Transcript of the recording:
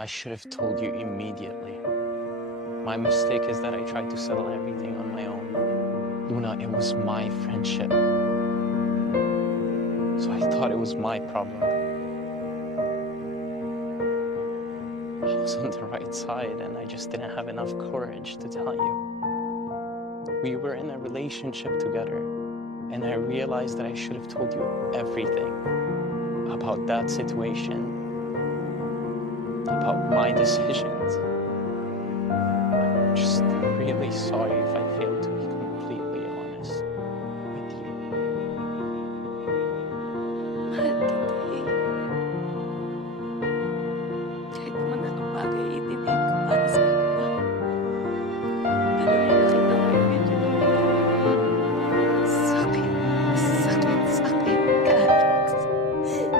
I should have told you immediately. My mistake is that I tried to settle everything on my own. Luna, it was my friendship. So I thought it was my problem. I was on the right side and I just didn't have enough courage to tell you. We were in a relationship together and I realized that I should have told you everything about that situation, about my decisions. I'm just really sorry if I